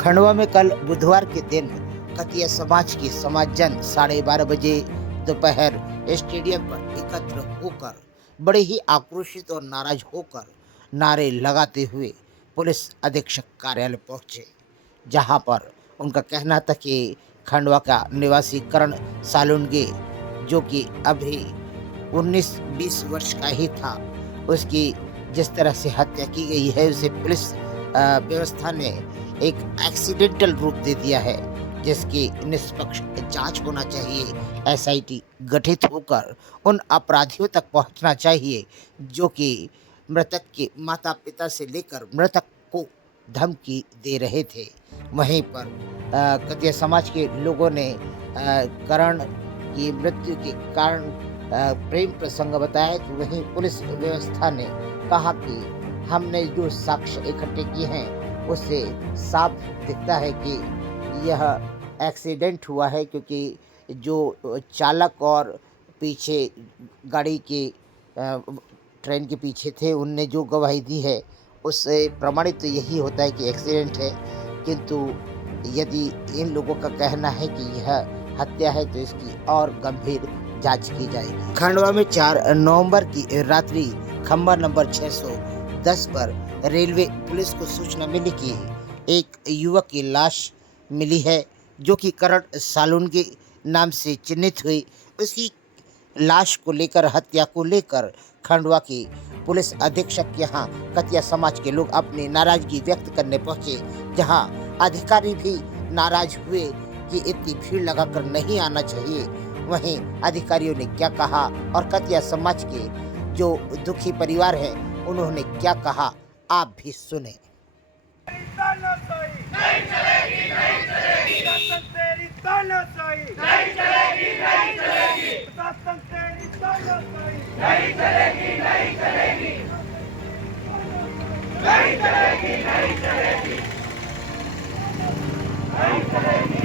खंडवा में कल बुधवार के दिन कतिया समाज के समाजजन 12:30 बजे दोपहर स्टेडियम पर एकत्र होकर बड़े ही आक्रोशित और नाराज होकर नारे लगाते हुए पुलिस अधीक्षक कार्यालय पहुंचे, जहां पर उनका कहना था कि खंडवा का निवासी करण सालुंगे, जो कि अभी 19-20 वर्ष का ही था, उसकी जिस तरह से हत्या की गई है उसे पुलिस व्यवस्था ने एक एक्सीडेंटल रूप दे दिया है, जिसकी निष्पक्ष जांच होना चाहिए। एसआईटी गठित होकर उन अपराधियों तक पहुंचना चाहिए जो कि मृतक के माता पिता से लेकर मृतक को धमकी दे रहे थे। वहीं पर कतिया समाज के लोगों ने करण की मृत्यु के कारण प्रेम प्रसंग बताया, तो वहीं पुलिस व्यवस्था ने कहा कि हमने जो साक्ष्य इकट्ठे किए हैं उससे साफ दिखता है कि यह एक्सीडेंट हुआ है, क्योंकि जो चालक और पीछे गाड़ी के ट्रेन के पीछे थे उनने जो गवाही दी है उससे प्रमाणित तो यही होता है कि एक्सीडेंट है। किंतु यदि इन लोगों का कहना है कि यह हत्या है तो इसकी और गंभीर जांच की जाएगी। खंडवा में 4 नवंबर की रात्रि खंबा नंबर 610 पर रेलवे पुलिस को सूचना मिली कि एक युवक की लाश मिली है, जो कि करण सालुंगे नाम से चिन्हित हुई। उसकी लाश को लेकर, हत्या को लेकर खंडवा की पुलिस अधीक्षक के यहाँ कतिया समाज के लोग अपनी नाराजगी व्यक्त करने पहुंचे, जहां अधिकारी भी नाराज हुए कि इतनी भीड़ लगाकर नहीं आना चाहिए। वहीं अधिकारियों ने क्या कहा और कतिया समाज के जो दुखी परिवार हैं उन्होंने क्या कहा, आप भी सुने। नहीं चलेगी, नहीं चलेगी, शासन तेरी तानाशाही नहीं चलेगी, नहीं चलेगी, शासन तेरी तानाशाही नहीं चलेगी, नहीं चलेगी, नहीं चलेगी, नहीं चलेगी, नहीं चलेगी।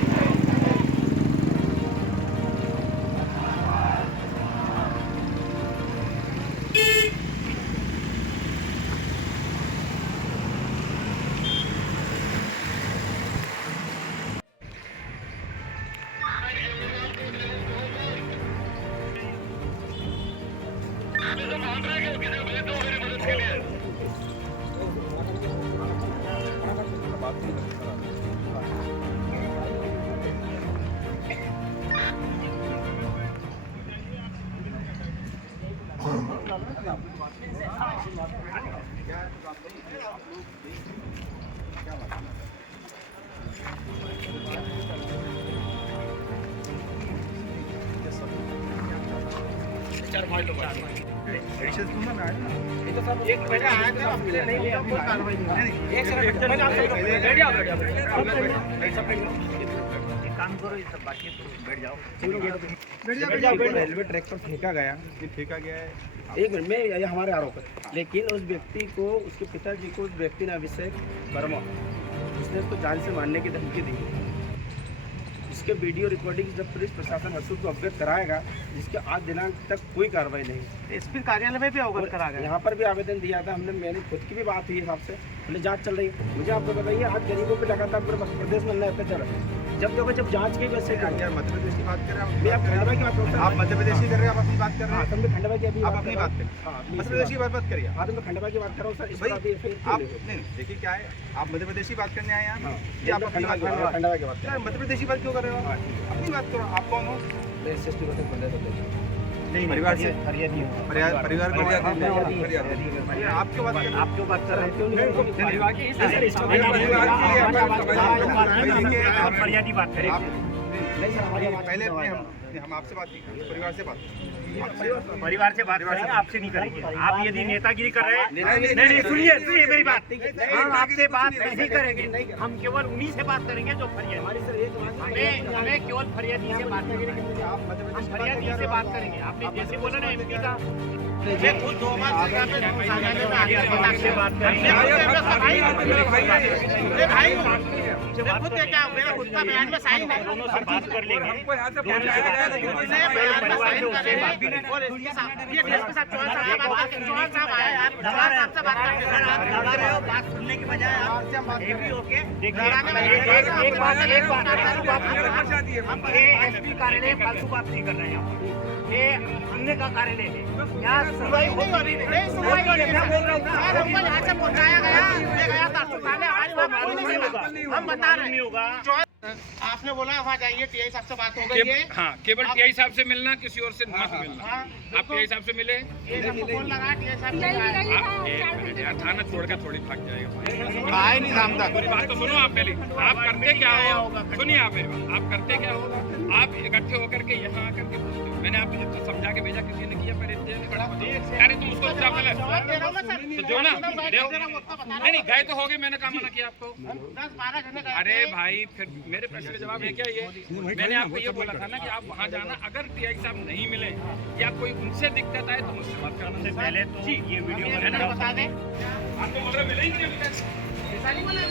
एक पहले आया था, आपके लिए नहीं लिया, कोई कार्रवाई नहीं। एक सेकंड पहले आप बैठ जाओ, बैठ जाओ, एक काम करो, ये सब बाकी बैठ जाओ, बैठ जाओ। रेलवे ट्रैक पर फेंका गया, ये फेंका गया है। एक मिनट में, ये हमारे आरोप है, लेकिन उस व्यक्ति को, उसके पिताजी को, उस व्यक्ति ने अभिषेक वर्मा, उसने उसको जान से मारने की धमकी दी। इसके वीडियो रिकॉर्डिंग जब पुलिस प्रशासन हसूद को अवगत कराएगा, जिसके आज दिनांक तक कोई कार्रवाई नहीं। एसपी कार्यालय में भी अवगत करा गया, यहाँ पर भी आवेदन दिया था हमने, मेरी खुद की भी बात हुई हिसाब से, पहले जांच चल रही है। मुझे आपको बताइए, आज गरीबों पे लगातार पूरे प्रदेश में अत्याचार है। जब देखो, जब जांच की वजह से मध्य प्रदेश की बात कर रहे हैं, आप खंडवा की बात कर रहे हैं, आप मध्य प्रदेश की कर रहे हैं, आप अपनी बात कर रहे हैं, तुम खंडवा की, अभी आप अपनी बात करें, मध्य प्रदेश की बात करिए। हाँ, तो मैं खंडवा की बात कर रहा हूँ सर। आप नहीं, देखिए क्या है, आप मध्य प्रदेश की बात करने आए हैं, आप अपनी बात कर रहे हैं, खंडवा की बात, मध्य प्रदेश की बात क्यों कर रहे हो? अपनी बात करो। आप कौन हो? मैं एसएसटी को नहीं, परिवार से परिवार को आप क्यों बात कर रहे हैं? आप क्यों बात कर रहे हैं? परिवार की आप फरियादी बात करें। पहले हम आपसे बात नहीं, परिवार से बात करेंगे, आपसे नहीं करेंगे। आप यदि नेतागिरी कर रहे हैं, नहीं सुनिए मेरी बात, हम आपसे बात नहीं करेंगे, हम केवल उन्हीं से बात करेंगे जो फरियादी, हमें केवल फरियादी से बात करेंगे, हम फरियादी से बात करेंगे। आपने जैसे बोला ना एमपी का मैं खुद 2 बार यहाँ पे सामने में आ गया से बात कर भाई मैं खुद क्या मेरा खुद का बयान में साइन है दोनों से बात कर लेंगे हमको यहां से पहुंचाया गया लेकिन बयान में साइन कर रहे हैं और इसके साथ ये डीएसपी साहब चौहान साहब से बात करके चौहान साहब आए यार चौहान साहब से बात करके सर आप लगा रहे हो बात सुनने की बजाय आप ये भी ओके एक बात ये एसपी कार्यालय फालतू बात नहीं कर रहे हैं ये सुनने का कार्यालय है यहाँ सुनवाई नहीं सुनवाई हमको यहाँ से पहुँचाया गया मैं गया था अस्पताल हम बता रहे नहीं होगा आपने बोला वहाँ जाइए टीआई साहब से बात हो गई है हाँ केवल टीआई साहब से मिलना किसी और से मत मिलना आप टीआई साहब से मिले फोन लगा टीआई साहब यार थाना छोड़कर थोड़ी भाग जाएगा आए नहीं शाम तक मेरी बात तो सुनो आप पहले आप करते क्या हो सुनिए आप मेरी बात आप करते क्या हो आप इकट्ठे होकर के यहाँ आकर के बोलते हो मैंने आपको जितना समझा के भेजा किसी ने किया पर अरे तुम उसको तो जो ना नहीं गए तो हो गए मैंने काम मना किया आपको 10-12 घंटे अरे भाई फिर मेरे प्रश्न का जवाब है क्या ये मैंने आपको ये बोला था ना कि आप वहाँ जाना अगर टीआई साहब नहीं मिले या कोई उनसे दिक्कत आए तो मुझसे बात करना से पहले तो ये वीडियो है ना बता दें आपको बोल रहे मिले ही नहीं अभी तक ऐसा नहीं बोला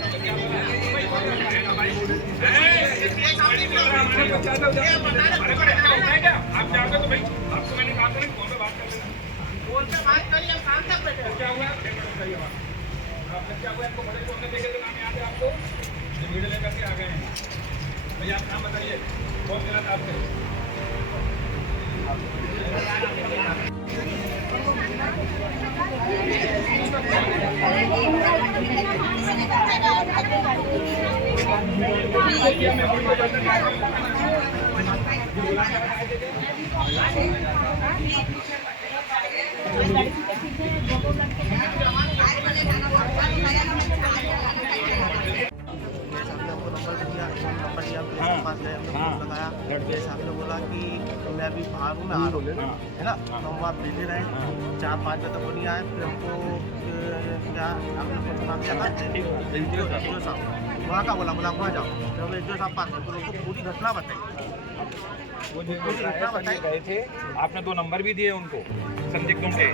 आप जाओगे तो भाई आपको मैंने कहा था ना फोन पे बात कर लेना फोन पे बात करिए हम शाम तक बैठे क्या हुआ क्या हुआ आपको बड़े फोन में देखे तो नाम याद है आपको वीडियो लेकर के आ गए हैं भैया आप नाम बताइए कौन मिला था आपसे सामने बोला कि मैं अभी बाहर हूँ मैं आ रहा हूँ है ना तो हम वहाँ भेजे रहे 4-5 बजे तक वो नहीं आए फिर हमको क्या आपने फोन सुना दिया था एसडीओ साहब वहाँ का बोला वहाँ जाओ जब एसडीओ साहब पास फिर उनको पूरी घटना बताई वो जो गए थे आपने 2 नंबर भी दिए उनको संदिग्धों के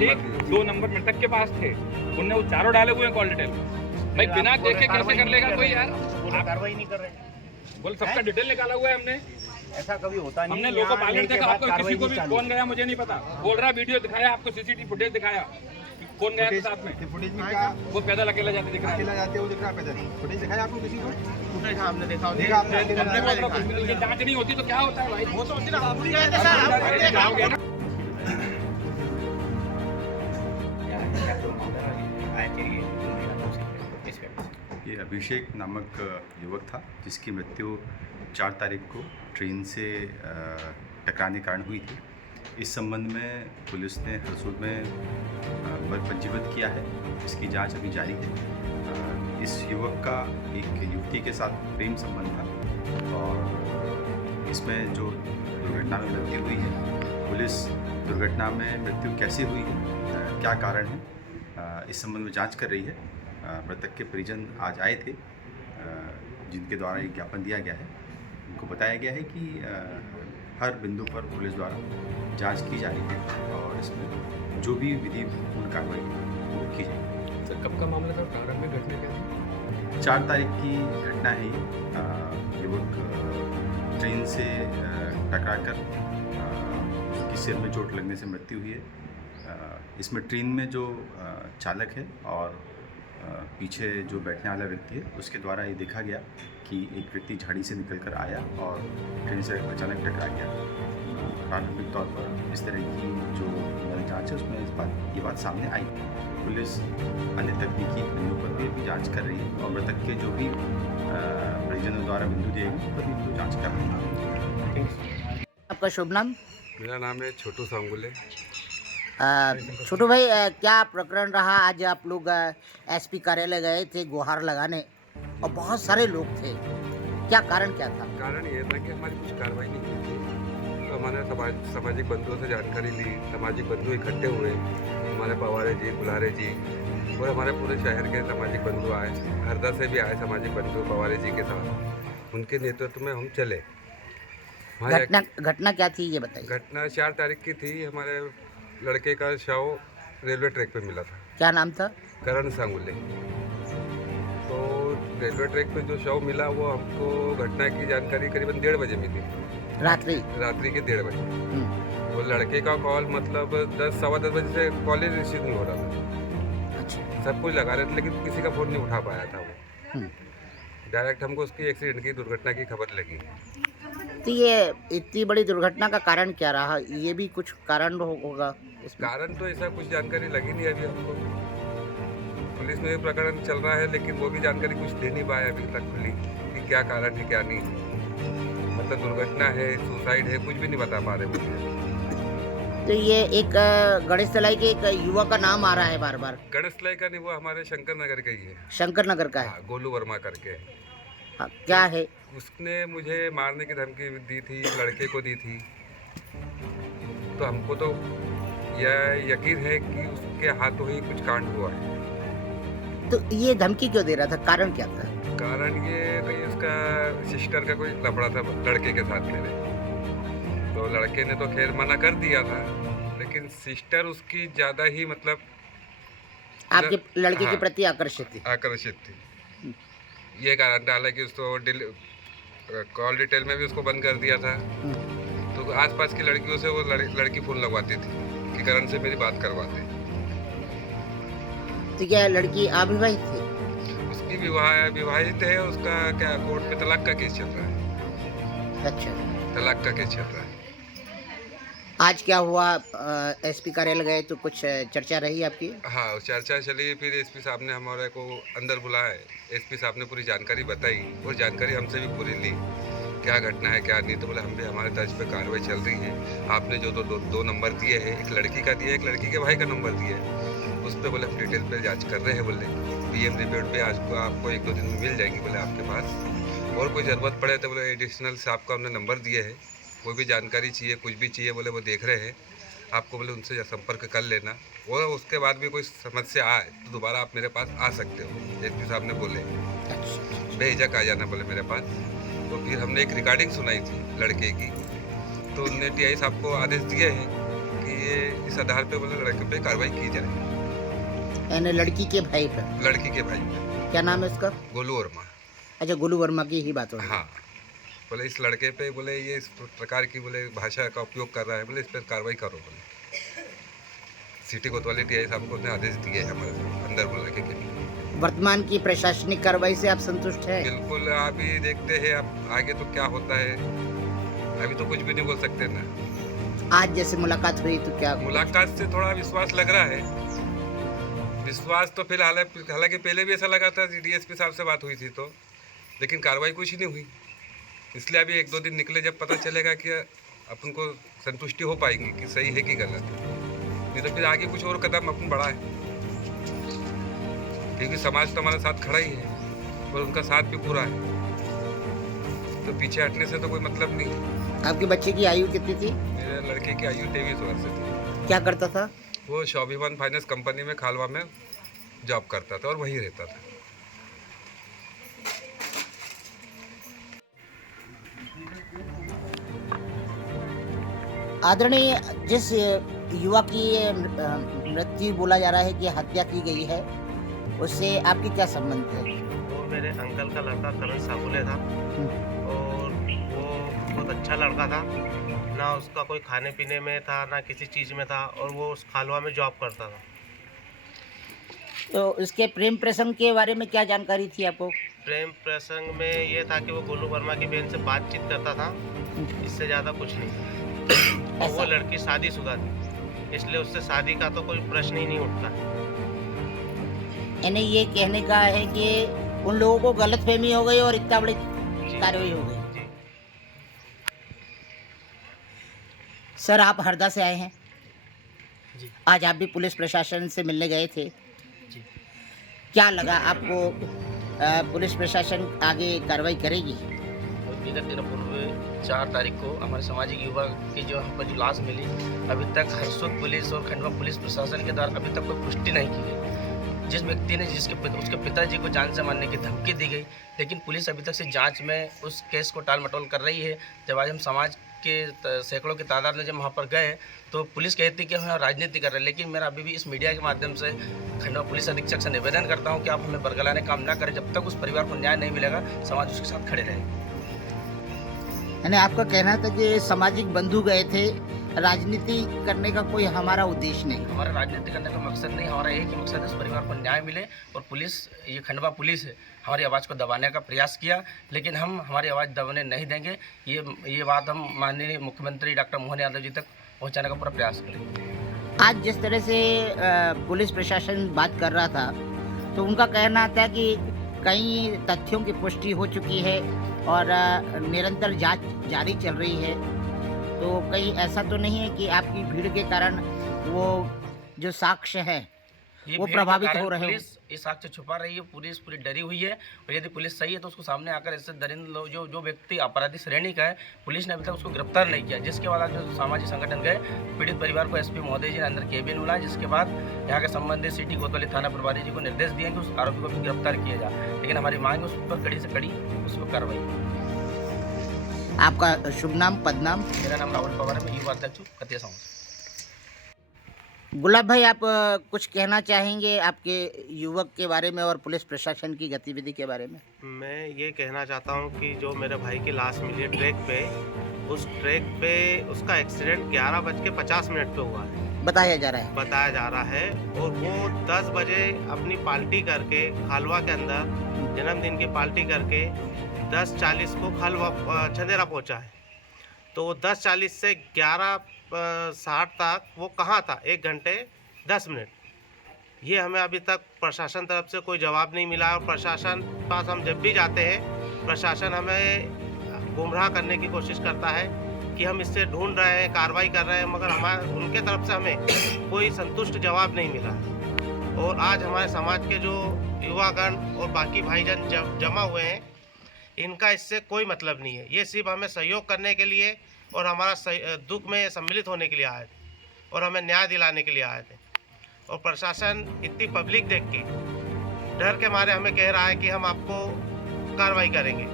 ठीक 2 नंबर मृतक के पास थे उनने वो चारों डाले हुए हैं कॉल डिटेल भाई बिना देखे कैसे कर लेगा कोई यार कार्रवाई नहीं कर रहे बोल सबका डिटेल निकाला हुआ है हमने ऐसा कभी होता नहीं हमने लोगो पायलट देखा आपको किसी को भी कौन गया मुझे नहीं पता बोल रहा वीडियो दिखाया आपको सीसीटीवी फुटेज दिखाया कौन गया था साथ में फुटेज में क्या वो पैदल अकेला जाते दिख रहा है अकेला जाते वो दिख रहा है पैदल फुटेज दिखाया आपको किसी को फुटेज हमने देखा ये जांच नहीं होती तो क्या होता है भाई वो तो होती ना हम भी गए थे सर अरे जाओगे ना ये अभिषेक नामक युवक था जिसकी मृत्यु 4 तारीख को ट्रेन से टकराने के कारण हुई थी। इस संबंध में पुलिस ने हरसूद में पंजीबद्ध किया है। इसकी जांच अभी जारी है। इस युवक का एक युवती के साथ प्रेम संबंध था और इसमें जो दुर्घटना में मृत्यु हुई है, पुलिस दुर्घटना में मृत्यु कैसे हुई है, क्या कारण है, इस संबंध में जांच कर रही है। मृतक के परिजन आज आए थे जिनके द्वारा एक ज्ञापन दिया गया है। उनको बताया गया है कि हर बिंदु पर पुलिस द्वारा जांच की जा रही है और इसमें जो भी विधिपूर्ण कार्रवाई वो की जाएगी। सर कब का मामला था, प्रारंभ में घटना क्या थी? 4 तारीख की घटना है ये। युवक ट्रेन से टकराकर उसकी सिर में चोट लगने से मृत्यु हुई है। इसमें ट्रेन में जो चालक है और पीछे जो बैठने वाला व्यक्ति है उसके द्वारा ये देखा गया कि एक व्यक्ति झाड़ी से निकलकर आया और ट्रेन से अचानक टकरा गया। प्रारंभिक तौर पर इस तरह की जो जांच है उसमें ये बात सामने आई। पुलिस अन्य तकनीकी बिंदु पर भी जांच कर रही है और मृतक के जो भी परिजनों द्वारा बिंदु दिए गए पर भी जांच कर रही है। आपका शुभ नाम? मेरा नाम है छोटू सांगुले। छोटू भाई, क्या प्रकरण रहा? आज आप लोग एसपी कार्यालय गए थे गुहार लगाने और बहुत सारे लोग थे, क्या कारण क्या था? कारण ये था कि हमारी कुछ कार्रवाई नहीं की थी, तो हमारे सामाजिक बंधुओं से जानकारी ली। सामाजिक बंधु इकट्ठे हुए, हमारे पवारे जी, बुलारे जी और हमारे पूरे शहर के सामाजिक बंधु आए। हरदा से भी आए सामाजिक बंधु पवारे जी के साथ। उनके नेतृत्व में हम चले। घटना क्या थी ये बताइए। घटना 4 तारीख की थी। हमारे लड़के का शव रेलवे ट्रैक पे मिला था, क्या नाम था? करण सांगुले। तो रेलवे ट्रैक पे जो शव मिला वो हमको घटना की जानकारी करीबन 1:30 बजे मिली, रात्रि? रात्रि के 1:30 बजे। हम्म, वो लड़के का कॉल मतलब 10 सवा 10 बजे से कॉल ही रिसीव नहीं हो रहा था। अच्छा। सब कुछ लगा रहे थे लेकिन किसी का फ़ोन नहीं उठा पाया था वो। हम्म, डायरेक्ट हमको उसकी एक्सीडेंट की, दुर्घटना की खबर लगी। तो ये इतनी बड़ी दुर्घटना का कारण क्या रहा? ये भी कुछ कारण होगा इसमें? कारण तो ऐसा कुछ जानकारी लगी नहीं अभी हमको। पुलिस में प्रकरण चल रहा है लेकिन वो भी जानकारी कुछ दे नहीं पाया अभी तक खुली कि क्या कारण है क्या नहीं। मतलब दुर्घटना है, सुसाइड है, कुछ भी नहीं बता पा रहे मुझे। तो ये एक गणेश तलाई के एक युवा का नाम आ रहा है बार बार। गणेश लाई का नहीं, वो हमारे शंकर नगर का ही है। शंकर नगर का है। हाँ, गोलू वर्मा करके। हाँ, क्या है? उसने मुझे मारने की धमकी दी थी, लड़के को दी थी। तो हमको तो यह यकीन है कि उसके हाथों ही कुछ कांड हुआ है। तो ये धमकी क्यों दे रहा था? कारण क्या था? कारण ये कहीं उसका सिस्टर का कोई लफड़ा था लड़के के साथ मेरे। तो लड़के ने तो खैर मना कर दिया था लेकिन सिस्टर उसकी ज़्यादा ही मतलब आपके लड़के के हाँ, प्रति आकर्षित थी? आकर्षित थी। ये कारण था, हालांकि उसको कॉल डिटेल में भी उसको बंद कर दिया था। हम्म, तो आसपास की लड़कियों से वो लड़की फ़ोन लगवाती थी कि करण से मेरी बात करवाते। तो क्या लड़की अविवाहित थी? उसकी विवाहित है, उसका क्या कोर्ट में तलाक का केस चल रहा है। अच्छा। तलाक का केस चल रहा है। आज क्या हुआ? एसपी कार्यालय गए तो कुछ चर्चा रही आपकी? हाँ, चर्चा चली, फिर एसपी साहब ने हमारे को अंदर बुलाया। एसपी साहब ने पूरी जानकारी बताई और जानकारी हमसे भी पूरी ली, क्या घटना है क्या नहीं। तो बोले हम भी हमारे तर्ज पे कार्रवाई चल रही है। आपने जो दो नंबर दिए हैं, एक लड़की का दिया है, एक लड़की के भाई का नंबर दिया है, उस पर बोले हम डिटेल पे जांच कर रहे हैं। बोले पीएम रिपोर्ट पे आज को आपको 1-2 दिन में मिल जाएगी बोले आपके पास। और कोई ज़रूरत पड़े तो बोले एडिशनल साहब का हमने नंबर दिए है, कोई भी जानकारी चाहिए, कुछ भी चाहिए बोले वो देख रहे हैं, आपको बोले उनसे संपर्क कर लेना। और उसके बाद भी कोई समस्या आए तो दोबारा आप मेरे पास आ सकते हो, एसपी साहब ने बोले। बेहिचक आ जाना बोले मेरे पास। तो फिर हमने एक रिकॉर्डिंग सुनाई थी लड़के की, तो उनने टीआई साहब को आदेश दिए हैं कि ये इस आधार पे बोले लड़के पे कार्रवाई की जाए। यानी लड़की के भाई पर? लड़की के भाई पे। क्या नाम है उसका? गोलू वर्मा। अच्छा, गोलू वर्मा की ही बात हो रही है। हाँ, बोले इस लड़के पे बोले ये इस प्रकार की बोले भाषा का उपयोग कर रहा है, बोले इस पर कार्रवाई करो। बोले सिटी कोतवाली टीआई साहब को ने आदेश दिए हैं हमारे अंदर बोलने के लिए। वर्तमान की प्रशासनिक कार्रवाई से आप संतुष्ट हैं? बिल्कुल, अभी देखते हैं अब आगे तो क्या होता है, अभी तो कुछ भी नहीं बोल सकते ना। आज जैसे मुलाकात हुई तो क्या? मुलाकात से थोड़ा विश्वास लग रहा है। विश्वास तो फिलहाल, हालांकि पहले भी ऐसा लगा था डीएसपी साहब से बात हुई थी तो, लेकिन कार्रवाई कुछ नहीं हुई। इसलिए अभी 1-2 दिन निकले, जब पता चलेगा कि अपन को संतुष्टि हो पाएगी कि सही है कि गलत है, नहीं तो फिर आगे कुछ और कदम अपन बढ़ाए। क्योंकि समाज तो हमारे साथ खड़ा ही है और उनका साथ भी पूरा है, तो पीछे हटने से तो कोई मतलब नहीं। आपके बच्चे की आयु कितनी थी? मेरे लड़के की आयु 23 वर्ष थी। क्या करता था? वो स्वाभिमान फाइनेंस कंपनी में खालवा में जॉब करता था और वहीं रहता था। आदरणीय, जिस युवा की मृत्यु बोला जा रहा है कि हत्या की गई है, उससे आपके क्या संबंध है? वो मेरे अंकल का लड़का करण सागुले था और वो बहुत अच्छा लड़का था। ना उसका कोई खाने पीने में था, ना किसी चीज़ में था, और वो उस खालवा में जॉब करता था। तो इसके प्रेम प्रसंग के बारे में क्या जानकारी थी आपको? प्रेम प्रसंग में ये था कि वो गोलू वर्मा की बहन से बातचीत करता था, इससे ज़्यादा कुछ नहीं। और वो लड़की शादीशुदा थी, इसलिए उससे शादी का तो कोई प्रश्न ही नहीं उठता। यानी ये कहने का है कि उन लोगों को गलतफहमी हो गई और इतना बड़ी जी। कार्रवाई हो गई। जी। सर, आप हरदा से आए हैं जी। आज आप भी पुलिस प्रशासन से मिलने गए थे, जी। क्या लगा आपको? पुलिस प्रशासन आगे कार्रवाई करेगी? विगत दिनों पूर्व 4 तारीख को हमारे सामाजिक युवा की जो हम पर जो लाश मिली, अभी तक हरसोद पुलिस और खंडवा पुलिस प्रशासन के द्वारा अभी तक कोई पुष्टि नहीं की गई। जिस व्यक्ति ने उसके पिताजी को जान से मारने की धमकी दी गई, लेकिन पुलिस अभी तक से जांच में उस केस को टाल मटोल कर रही है। जब आज हम समाज के सैकड़ों की तादाद में जब वहाँ पर गए तो पुलिस कहती कि हम राजनीति कर रहे हैं, लेकिन मेरा अभी भी इस मीडिया के माध्यम से खंडवा पुलिस अधीक्षक से निवेदन करता हूँ कि आप हमें बरगलाने काम ना करें। जब तक उस परिवार को न्याय नहीं मिलेगा समाज उसके साथ खड़े रहेगा। यानी आपका कहना था कि सामाजिक बंधु गए थे, राजनीति करने का कोई हमारा उद्देश्य नहीं। हमारा राजनीति करने का मकसद नहीं, हमारा एक ही मकसद है, उस परिवार को न्याय मिले। और पुलिस, ये खंडवा पुलिस है, हमारी आवाज़ को दबाने का प्रयास किया, लेकिन हम हमारी आवाज़ दबाने नहीं देंगे। ये बात हम माननीय मुख्यमंत्री डॉक्टर मोहन यादव जी तक पहुंचाने का पूरा प्रयास करेंगे। आज जिस तरह से पुलिस प्रशासन बात कर रहा था तो उनका कहना था कि कई तथ्यों की पुष्टि हो चुकी है और निरंतर जांच जारी चल रही है, तो कहीं ऐसा तो नहीं है कि आपकी भीड़ के कारण वो जो साक्ष्य है वो प्रभावित हो रहे हो? पुलिस इस साक्ष्य छुपा रही है, पुलिस पूरी डरी हुई है। और यदि पुलिस सही है तो उसको सामने आकर ऐसे दरिंद लोग जो व्यक्ति अपराधी श्रेणी का है, पुलिस ने अभी तक उसको गिरफ्तार नहीं किया। जिसके बाद जो सामाजिक संगठन गए, पीड़ित परिवार को एसपी महोदय जी ने अंदर केबिन बुलाया, जिसके बाद यहाँ के संबंधित सिटी कोतवाली थाना प्रभारी जी को निर्देश दिए कि उस आरोपी को भी गिरफ्तार किया जाए। लेकिन हमारी मांग उस पर कड़ी से कड़ी उस पर कार्रवाई। आपका शुभ नाम, पद नाम? मेरा नाम राहुल पवार है, मैं युवा अध्यक्ष हूँ कतिया समाज। गुलाब भाई, आप कुछ कहना चाहेंगे आपके युवक के बारे में और पुलिस प्रशासन की गतिविधि के बारे में? मैं ये कहना चाहता हूँ कि जो मेरे भाई की लाश मिली है ट्रैक पे, उस ट्रैक पे उसका एक्सीडेंट 11:50 पे हुआ है, बताया जा रहा है। और वो 10 बजे अपनी पार्टी करके खालवा के अंदर जन्मदिन की पार्टी करके 10:40 को खालवा छंदेरा पहुँचा है। तो वो 10:40 से 11:60 तक वो कहाँ था? 1 घंटे 10 मिनट। ये हमें अभी तक प्रशासन तरफ से कोई जवाब नहीं मिला। और प्रशासन पास हम जब भी जाते हैं, प्रशासन हमें गुमराह करने की कोशिश करता है कि हम इससे ढूंढ रहे हैं, कार्रवाई कर रहे हैं, मगर उनके तरफ से हमें कोई संतुष्ट जवाब नहीं मिला। और आज हमारे समाज के जो युवागण और बाकी भाईजान जमा हुए हैं, इनका इससे कोई मतलब नहीं है। ये सिर्फ हमें सहयोग करने के लिए और हमारा दुख में सम्मिलित होने के लिए आए थे और हमें न्याय दिलाने के लिए आए थे। और प्रशासन इतनी पब्लिक देख के डर के मारे हमें कह रहा है कि हम आपको कार्रवाई करेंगे।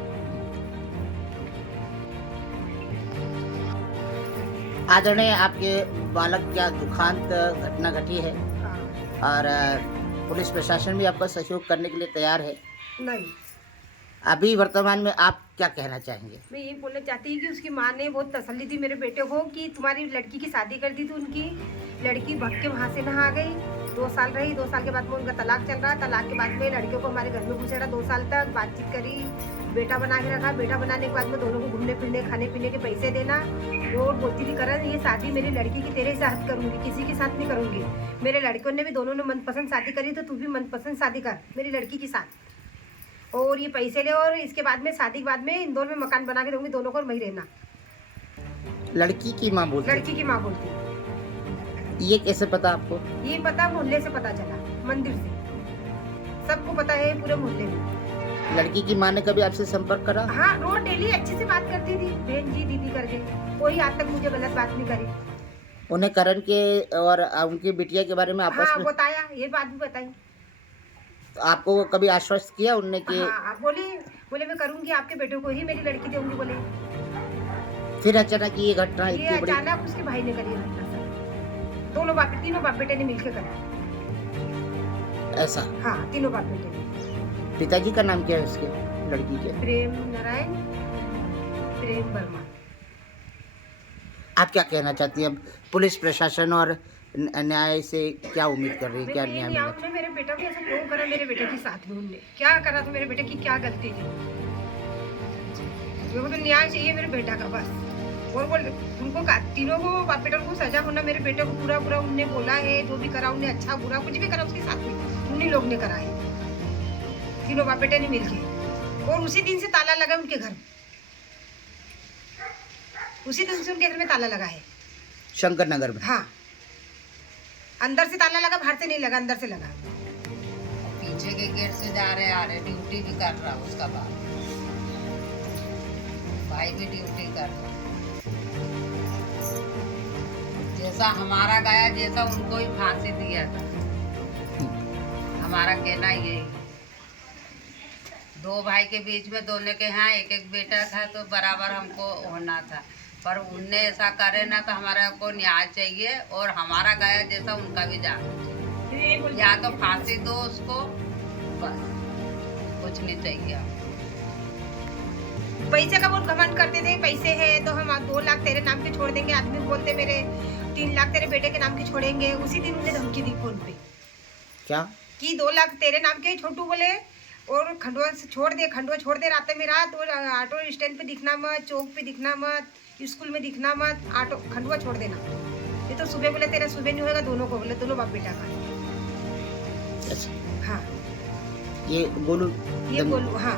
आदरणीय, आपके बालक क्या दुखांत घटना घटी है और पुलिस प्रशासन भी आपका सहयोग करने के लिए तैयार है? नहीं। अभी वर्तमान में आप क्या कहना चाहेंगे? मैं ये बोलना चाहती हूँ कि उसकी माँ ने बहुत तसल्ली दी मेरे बेटे को कि तुम्हारी लड़की की शादी कर दी थी। उनकी लड़की भग के वहाँ से नहा गई, 2 साल रही, 2 साल के बाद में उनका तलाक चल रहा। तलाक के बाद में लड़कियों को हमारे घर में घुसेड़ा, 2 साल तक बातचीत करी, बेटा बना के रखा। बेटा बनाने के बाद में दोनों को घूमने फिरने, खाने पीने के पैसे देना। वो बोलती थी करण, ये शादी मेरी लड़की की तेरे साथ करूँगी, किसी के साथ नहीं करूँगी। मेरे लड़कियों ने भी, दोनों ने मनपसंद शादी करी, तो तू भी मनपसंद शादी कर मेरी लड़की के साथ, और ये पैसे ले, और इसके बाद में शादी के बाद में इंदौर में मकान बना के दूंगी, दोनों को वहीं रहना। लड़की की माँ बोलती? लड़की की माँ बोलती। ये कैसे पता आपको? ये पता मोहल्ले से पता चला, मंदिर से, सबको पता है पूरे मोहल्ले में। लड़की की माँ ने कभी आपसे संपर्क करा? हाँ, रोज डेली अच्छे से बात करती थी, बहन जी दीदी करके, कोई आज तक मुझे गलत बात नहीं करी। उन्हें करण के और उनकी बिटिया के बारे में आपस में बताया, ये बात भी बताई। आपको कभी आश्वस्त किया उनने कि? हाँ, बोले मैं करूंगी, आपके बेटे को ही मेरी लड़की दूंगी बोले। फिर अचानक ये घटना ये इतनी बड़ी? अचानक उसके भाई ने करी घटना सर, तीनों बाप बेटे ने मिलकर करा। ऐसा? हाँ, तीनों बाप बेटे ने। पिताजी का नाम क्या है उसके लड़की के? प्रेम नारायण, प्रेम वर्मा। आप क्या कहना चाहती हैं? अब पुलिस प्रशासन और न्याय से क्या उम्मीद कर रही है? क्या न्याय मिलेगा? मेरे बेटा को ऐसा क्यों करा? मेरे बेटे के साथ में उनने क्या करा था? मेरे बेटे की क्या गलती थी? मेरे को तो न्याय चाहिए मेरे बेटा का बस। और वो उनको तीनों को बाप बेटा को सजा होना। मेरे बेटे को पूरा उनने बोला है, जो भी करा उनने, अच्छा बुरा कुछ भी करा उसके साथ में उन्हीं लोग ने करा है, तीनों बाप बेटे ने मिलके। और उसी दिन से ताला लगा उनके घर, उसी दिन से उनके घर में ताला लगा है, शंकर नगर में। हाँ, अंदर से ताला लगा, बाहर से नहीं लगा, अंदर से लगा। पीछे के गेट से जा रहे आ रहे, ड्यूटी भी कर रहा उसका बाप, भाई भी ड्यूटी कर रहा। जैसा हमारा गया, जैसा उनको ही फांसी दिया था। हमारा कहना यही, 2 भाई के बीच में दोनों के यहाँ एक बेटा था, तो बराबर हमको होना था। पर उनने ऐसा करे ना तो हमारा को न्याय चाहिए और हमारा गया जैसा उनका भी जाना चाहिए। या तो फांसी दो उसको, बस कुछ नहीं चाहिए। पैसे का बहुत घमंड करते थे, पैसे है तो हम 2 लाख तेरे नाम के छोड़ देंगे, आदमी बोलते मेरे 3 लाख तेरे बेटे के नाम के छोड़ेंगे। उसी दिन उन्हें धमकी दी फोन पे क्या कि 2 लाख तेरे नाम के, छोटू बोले, और खंडवा से छोड़ दे, खंडवा छोड़ दे रात में रात, और ऑटो स्टैंड पे दिखना मत, चौक पे दिखना मत, स्कूल में दिखना मत, ऑटो खंडवा छोड़ देना। ये तो सुबह बोले तेरा सुबह नहीं होगा, दोनों को बोले, दोनों बाप बेटा का। अच्छा हाँ ये बोलू ये बोलू, हाँ